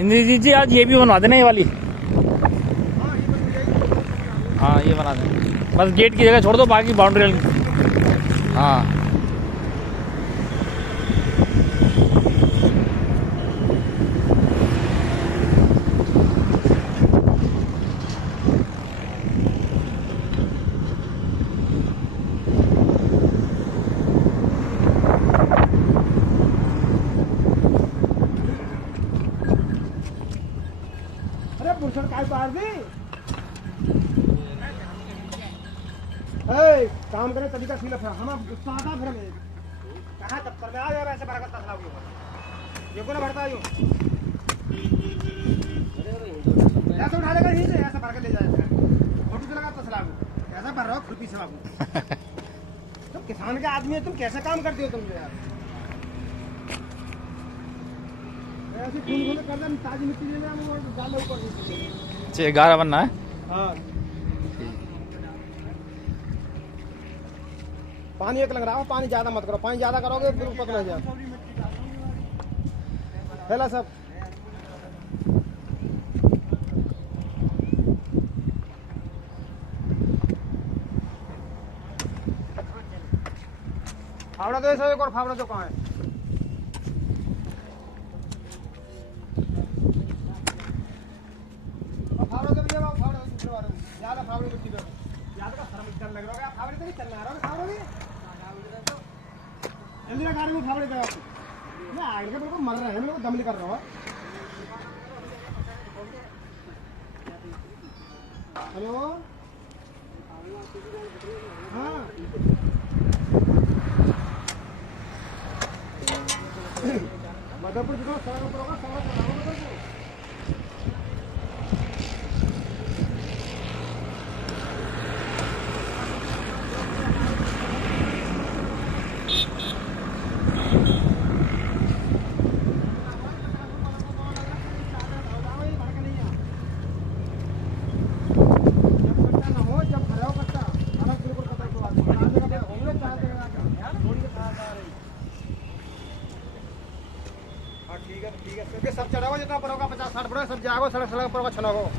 इंद्रजीत जी आज ये भी बनवा देना, ये वाली। हाँ ये बना दें, बस गेट की जगह छोड़ दो, बाकी बाउंड्री। हाँ काम करें तभी का फील हम गुस्सा आता फिर हमें कहाँ दफ्तर में आ जाए ऐसे बरकत तसला ये को ना भरता यूं ऐसे उठा लेगा यहीं से ऐसे भर के ले जाए फोटो से लगा तसला ऐसा भर रहा हो खुरपी से बाबू तुम किसान के आदमी है, तुम कैसे काम करते हो तुम यार ऐसे खून खून कर दे ताजी मिट्टी ले जाए और डाल ऊपर। अच्छा 11 बनना है। हाँ पानी एक लग रहा है, पानी ज्यादा मत करो, पानी ज्यादा करोगे फिर ऊपर नहीं जाए पहला सब। फावड़ा दो ऐसा एक और फावड़ा दो कहाँ है फावड़ा दो भैया फावड़ा दूसरे वाले ज्यादा फावड़े मिट्टी दो ज्यादा का शर्म लग रहा है फावड़े तो नहीं चलना रहा फावड़े जल्दी लगा रहे हो फावड़े पे आपको मैं आगे बिल्कुल मर रहे हैं मेरे को दम नहीं कर रहा हूँ। हेलो हाँ मधुपुर जो सड़क पर होगा सड़क पर ठीक है क्योंकि सब चढ़ाओ जितना पर होगा 50-60 पर सब जाओ सड़क सड़क पर छना हो।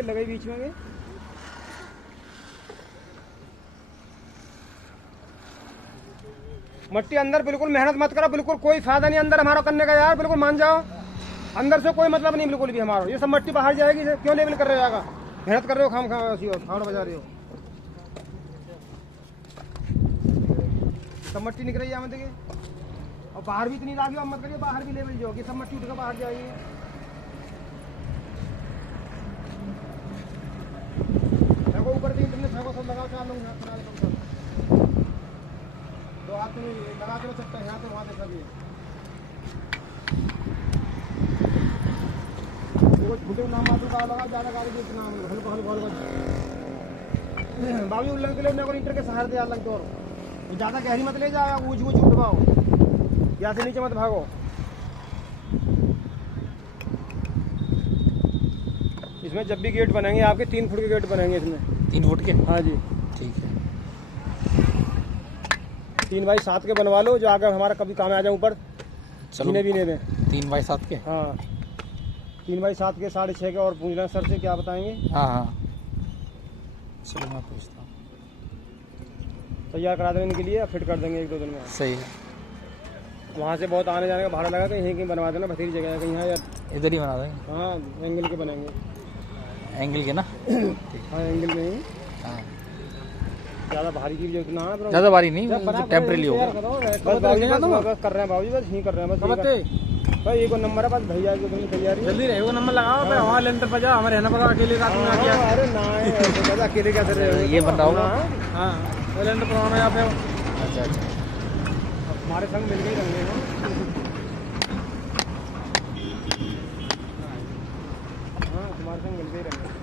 ये लगे बीच में ये। मट्टी अंदर बिल्कुल मेहनत मत करो, बिल्कुल कोई फायदा नहीं अंदर हमारा करने का यार, बिल्कुल मान जाओ। अंदर से कोई मतलब नहीं बिल्कुल भी हमारा, ये सब मट्टी बाहर जाएगी, क्यों लेवल कर रहे हो? मेहनत कर रहे हो, खाना बजा रहे हो, सब मट्टी निकल रही है देखिए। और बाहर भी इतनी लागी, अब मत करिए बाहर भी लेवल जो कि सब मट्टी उठकर बाहर जाएगी। देखो ऊपर से तुमने छको सब लगाओ, 4 लोग दो हाथ में लगा के सकते हैं, यहाँ से वहाँ से सभी छोटे नाम बाजू का लगा, ज्यादा गाड़ी के नाम बाबू उल्लंघन के लिए मेरे को इंटर के सहारे दिया लग, और ज्यादा गहरी मत ले जाओ, ऊँच ऊँच उठवाओ, यहाँ से नीचे मत भागो। इसमें जब भी गेट बनेंगे आपके 3 फुट के गेट बनेंगे इसमें। 3 फुट के? हाँ जी ठीक है। 3 बाई 7 के बनवा लो, जो अगर हमारा कभी काम आ जाए ऊपर चलो भी नहीं दे। 3 बाई 7 के? हाँ 3 बाई 7 के 6.5 के। और पूछ लें सर से क्या बताएंगे? हाँ हाँ चलो मैं पूछता हूँ। तैयार करा देने के लिए फिट कर देंगे 1-2 दिन में। सही है। वहाँ से बहुत आने जाने का भाड़ा लगा, तो यहीं कहीं बनवा देना, बथेरी जगह है कहीं यहाँ यार। इधर ही बना देंगे। हाँ एंगल के बनेंगे। एंगल के ना? हाँ एंगल में ही। हाँ ज़्यादा भारी चीज जो ना है, ज़्यादा भारी नहीं, टेम्परेरी होगा। बस बाबूजी बस कर रहे हैं, बाबूजी बस यहीं कर रहे हैं बस। भाई एक नंबर है, बस भैया की तुम्हें तैयारी जल्दी रहे, वो नंबर लगाओ भाई, वहाँ लेंटर पर जाओ, हमारे रहना पड़ा अकेले रात में आ गया। अरे ना अकेले क्या कर रहे हो? ये बन रहा होगा। हाँ लेंटर पर आना यहाँ पे। अच्छा अच्छा, हमारे संग मिल गई रंगे हो। हाँ तुम्हारे संग मिल गई रंगे।